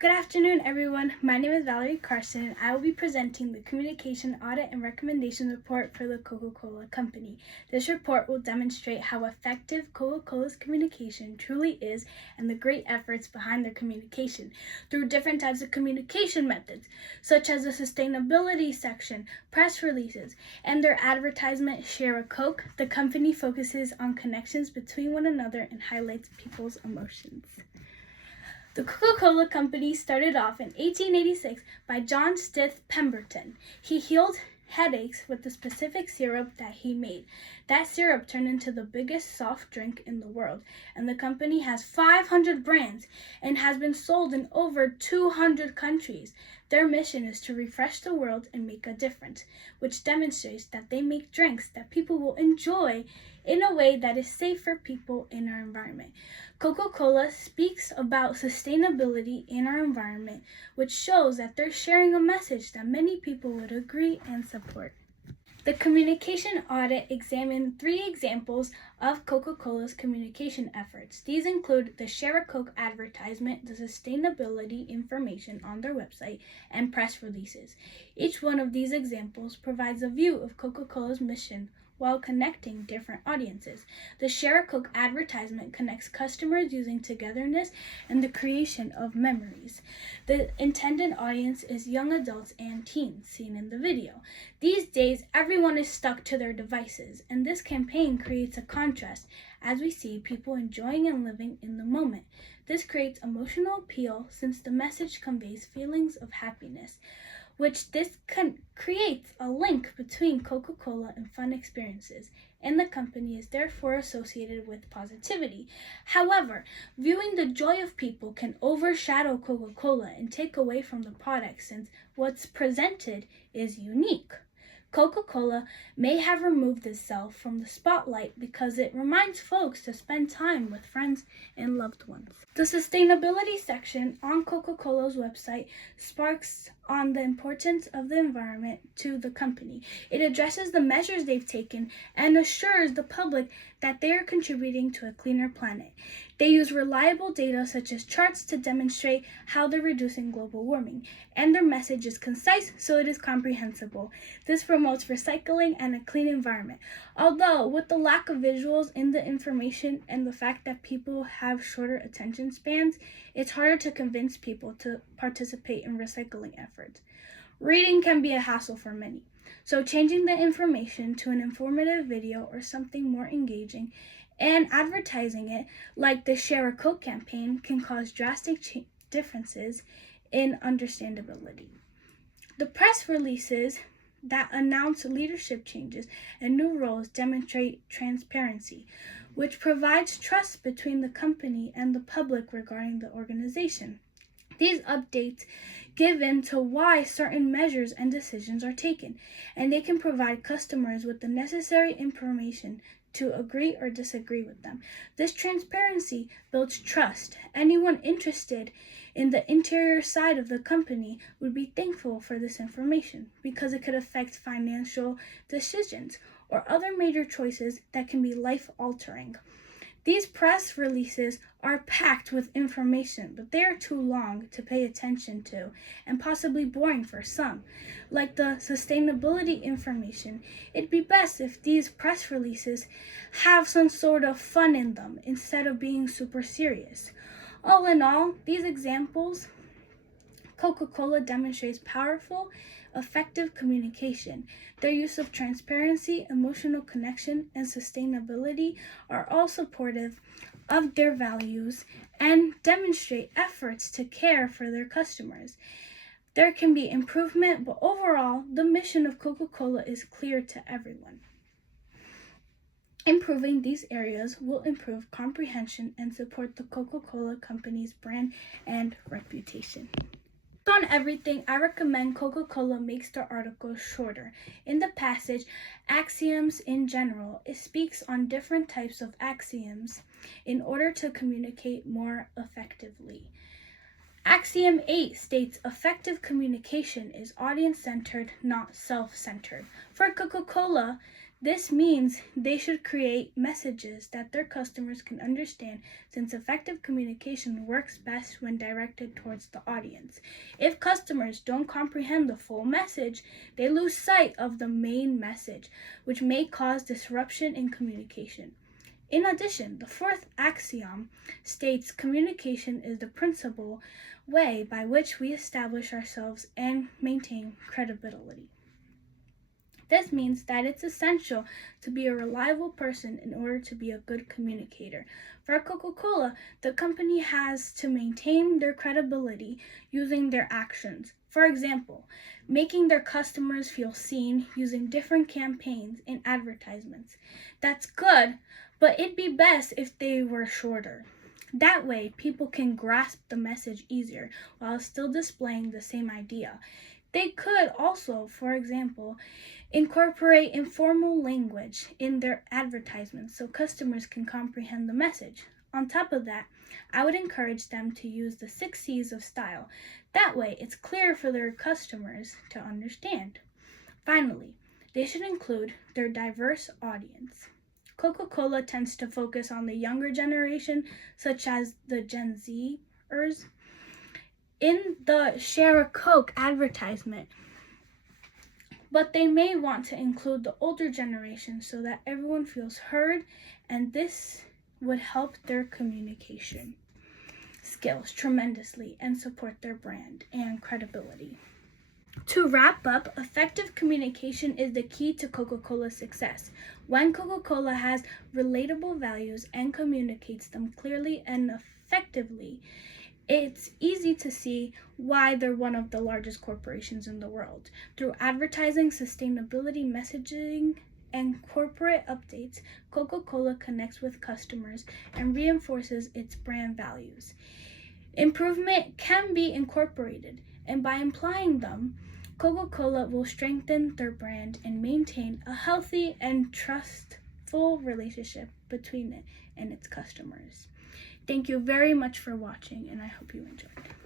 Good afternoon, everyone. My name is Valerie Carson, and I will be presenting the Communication Audit and Recommendations Report for the Coca-Cola Company. This report will demonstrate how effective Coca-Cola's communication truly is and the great efforts behind their communication through different types of communication methods, such as the sustainability section, press releases, and their advertisement Share a Coke. The company focuses on connections between one another and highlights people's emotions. The Coca-Cola Company started off in 1886 by John Stith Pemberton. He healed headaches with the specific syrup that he made. That syrup turned into the biggest soft drink in the world, and the company has 500 brands and has been sold in over 200 countries. Their mission is to refresh the world and make a difference, which demonstrates that they make drinks that people will enjoy in a way that is safe for people in our environment. Coca-Cola speaks about sustainability in our environment, which shows that they're sharing a message that many people would agree and support. The communication audit examined 3 examples of Coca-Cola's communication efforts. These include the Share a Coke advertisement, the sustainability information on their website, and press releases. Each one of these examples provides a view of Coca-Cola's mission while connecting different audiences. The Share a Coke advertisement connects customers using togetherness and the creation of memories. The intended audience is young adults and teens, seen in the video. These days, everyone is stuck to their devices, and this campaign creates a contrast as we see people enjoying and living in the moment. This creates emotional appeal since the message conveys feelings of happiness, which creates a link between Coca-Cola and fun experiences, and the company is therefore associated with positivity. However, viewing the joy of people can overshadow Coca-Cola and take away from the product since what's presented is unique. Coca-Cola may have removed itself from the spotlight because it reminds folks to spend time with friends and loved ones. The sustainability section on Coca-Cola's website sparks on the importance of the environment to the company. It addresses the measures they've taken and assures the public that they are contributing to a cleaner planet. They use reliable data such as charts to demonstrate how they're reducing global warming, and their message is concise so it is comprehensible. This promotes recycling and a clean environment. Although, with the lack of visuals in the information and the fact that people have shorter attention spans, it's harder to convince people to participate in recycling efforts. Reading can be a hassle for many, so changing the information to an informative video or something more engaging and advertising it, like the Share a Coke campaign, can cause drastic differences in understandability. The press releases that announce leadership changes and new roles demonstrate transparency, which provides trust between the company and the public regarding the organization. These updates give in to why certain measures and decisions are taken, and they can provide customers with the necessary information to agree or disagree with them. This transparency builds trust. Anyone interested in the interior side of the company would be thankful for this information because it could affect financial decisions or other major choices that can be life-altering. These press releases are packed with information, but they are too long to pay attention to and possibly boring for some. Like the sustainability information, it'd be best if these press releases have some sort of fun in them instead of being super serious. All in all, these examples, Coca-Cola demonstrates powerful, effective communication. Their use of transparency, emotional connection, and sustainability are all supportive of their values and demonstrate efforts to care for their customers. There can be improvement, but overall, the mission of Coca-Cola is clear to everyone. Improving these areas will improve comprehension and support the Coca-Cola Company's brand and reputation. On everything, I recommend Coca-Cola makes their articles shorter. In the passage, Axioms in General, it speaks on different types of axioms in order to communicate more effectively. Axiom 8 states effective communication is audience-centered, not self-centered. For Coca-Cola, This means they should create messages that their customers can understand, since effective communication works best when directed towards the audience. If customers don't comprehend the full message, they lose sight of the main message, which may cause disruption in communication. In addition, the fourth axiom states communication is the principal way by which we establish ourselves and maintain credibility. This means that it's essential to be a reliable person in order to be a good communicator. For Coca-Cola, the company has to maintain their credibility using their actions. For example, making their customers feel seen using different campaigns and advertisements. That's good, but it'd be best if they were shorter. That way, people can grasp the message easier while still displaying the same idea. They could also, for example, incorporate informal language in their advertisements so customers can comprehend the message. On top of that, I would encourage them to use the 6 C's of style. That way, it's clear for their customers to understand. Finally, they should include their diverse audience. Coca-Cola tends to focus on the younger generation, such as the Gen Zers. In the Share a Coke advertisement, but they may want to include the older generation so that everyone feels heard, and this would help their communication skills tremendously and support their brand and credibility. To wrap up, effective communication is the key to Coca-Cola's success. When Coca-Cola has relatable values and communicates them clearly and effectively, it's easy to see why they're one of the largest corporations in the world. Through advertising, sustainability messaging, and corporate updates, Coca-Cola connects with customers and reinforces its brand values. Improvement can be incorporated, and by implying them, Coca-Cola will strengthen their brand and maintain a healthy and trustful relationship between it and its customers. Thank you very much for watching, and I hope you enjoyed.